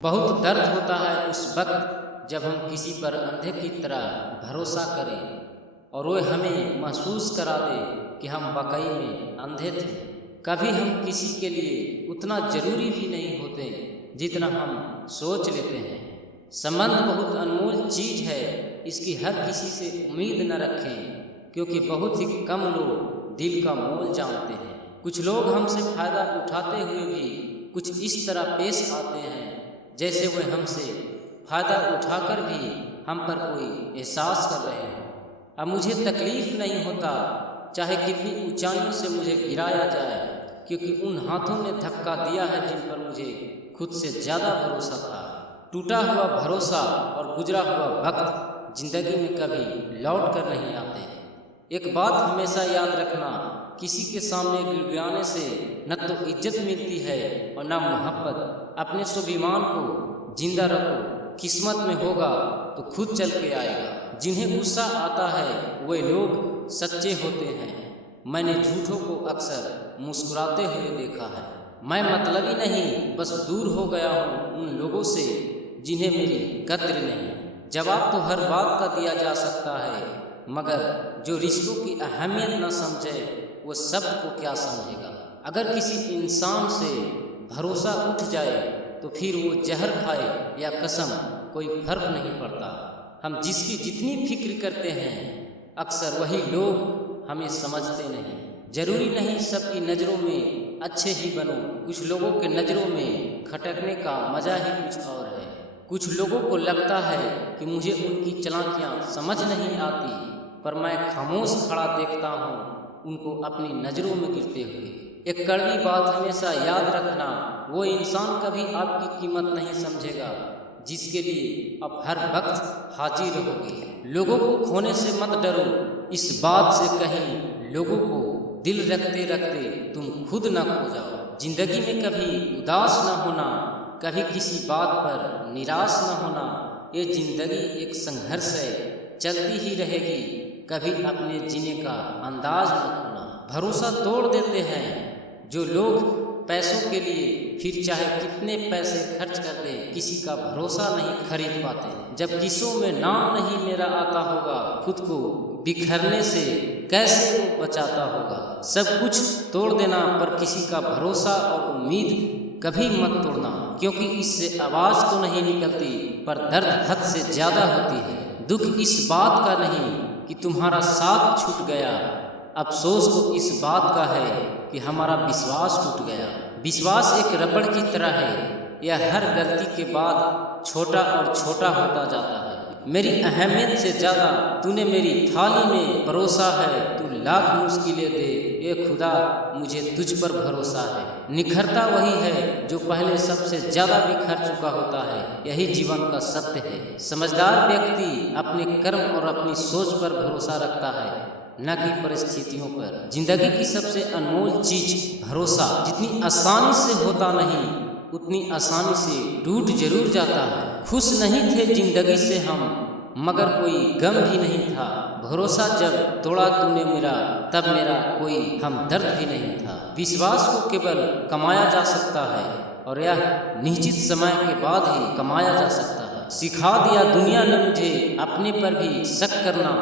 बहुत दर्द होता है उस वक्त जब हम किसी पर अंधे की तरह भरोसा करें और वो हमें महसूस करा दे कि हम वाकई में अंधे थे। कभी हम किसी के लिए उतना ज़रूरी भी नहीं होते जितना हम सोच लेते हैं। संबंध बहुत अनमोल चीज़ है, इसकी हर किसी से उम्मीद न रखें, क्योंकि बहुत ही कम लोग दिल का मोल जानते हैं। कुछ लोग हमसे फ़ायदा उठाते हुए भी कुछ इस तरह पेश आते हैं जैसे वह हमसे फ़ायदा उठाकर भी हम पर कोई एहसास कर रहे हैं। अब मुझे तकलीफ़ नहीं होता चाहे कितनी ऊंचाइयों से मुझे गिराया जाए, क्योंकि उन हाथों ने धक्का दिया है जिन पर मुझे खुद से ज़्यादा भरोसा था। टूटा हुआ भरोसा और गुजरा हुआ वक्त ज़िंदगी में कभी लौट कर नहीं आते। एक बात हमेशा याद रखना, किसी के सामने गिड़गिड़ाने से न तो इज्जत मिलती है और न मोहब्बत। अपने स्वाभिमान को जिंदा रखो, किस्मत में होगा तो खुद चल के आएगा। जिन्हें गुस्सा आता है वे लोग सच्चे होते हैं। मैंने झूठों को अक्सर मुस्कुराते हुए देखा है। मैं मतलबी नहीं, बस दूर हो गया हूँ उन लोगों से जिन्हें मेरी कद्र नहीं। जवाब तो हर बात का दिया जा सकता है, मगर जो रिश्तों की अहमियत न समझे वो शब्द को क्या समझेगा। अगर किसी इंसान से भरोसा उठ जाए तो फिर वो जहर खाए या कसम, कोई फर्क नहीं पड़ता। हम जिसकी जितनी फिक्र करते हैं अक्सर वही लोग हमें समझते नहीं। जरूरी नहीं सबकी नज़रों में अच्छे ही बनो, कुछ लोगों के नज़रों में खटकने का मज़ा ही कुछ और है। कुछ लोगों को लगता है कि मुझे उनकी चालाकियाँ समझ नहीं आती, पर मैं खामोश खड़ा देखता हूँ उनको अपनी नज़रों में गिरते हुए। एक कड़वी बात हमेशा याद रखना, वो इंसान कभी आपकी कीमत नहीं समझेगा जिसके लिए आप हर वक्त हाजिर रहोगे। लोगों को खोने से मत डरो, इस बात से कहीं लोगों को दिल रखते रखते तुम खुद ना खो जाओ। जिंदगी में कभी उदास ना होना, कभी किसी बात पर निराश ना होना। ये जिंदगी एक संघर्ष है, चलती ही रहेगी, कभी अपने जीने का अंदाज न खोना। भरोसा तोड़ देते हैं जो लोग पैसों के लिए, फिर चाहे कितने पैसे खर्च कर दे किसी का भरोसा नहीं खरीद पाते। जब किस्सों में नाम नहीं मेरा आता होगा, खुद को बिखरने से कैसे वो बचाता होगा। सब कुछ तोड़ देना पर किसी का भरोसा और उम्मीद कभी मत तोड़ना, क्योंकि इससे आवाज़ तो नहीं निकलती पर दर्द हद से ज़्यादा होती है। दुख इस बात का नहीं कि तुम्हारा साथ छूट गया, अफसोस तो इस बात का है कि हमारा विश्वास टूट गया। विश्वास एक रबड़ की तरह है, यह हर गलती के बाद छोटा और छोटा होता जाता है। मेरी अहमियत से ज़्यादा तूने मेरी थाली में परोसा है, तू लाख मुश्किलें दे ए खुदा मुझे तुझ पर भरोसा है। निखरता वही है जो पहले सबसे ज़्यादा बिखर चुका होता है, यही जीवन का सत्य है। समझदार व्यक्ति अपने कर्म और अपनी सोच पर भरोसा रखता है, न कि परिस्थितियों पर। जिंदगी की सबसे अनमोल चीज भरोसा जितनी आसानी से होता नहीं, उतनी आसानी से टूट जरूर जाता है। खुश नहीं थे जिंदगी से हम, मगर कोई गम भी नहीं था। भरोसा जब तोड़ा तूने मेरा, तब मेरा कोई हमदर्द भी नहीं था। विश्वास को केवल कमाया जा सकता है और यह निश्चित समय के बाद ही कमाया जा सकता है। सिखा दिया दुनिया ने मुझे अपने पर भी शक करना,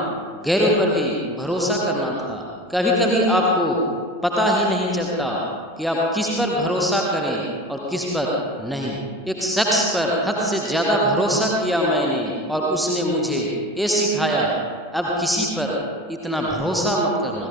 गैरों पर भी भरोसा करना था। कभी कभी आपको पता ही नहीं चलता कि आप किस पर भरोसा करें और किस पर नहीं। एक शख्स पर हद से ज़्यादा भरोसा किया मैंने और उसने मुझे ये सिखाया, अब किसी पर इतना भरोसा मत करना।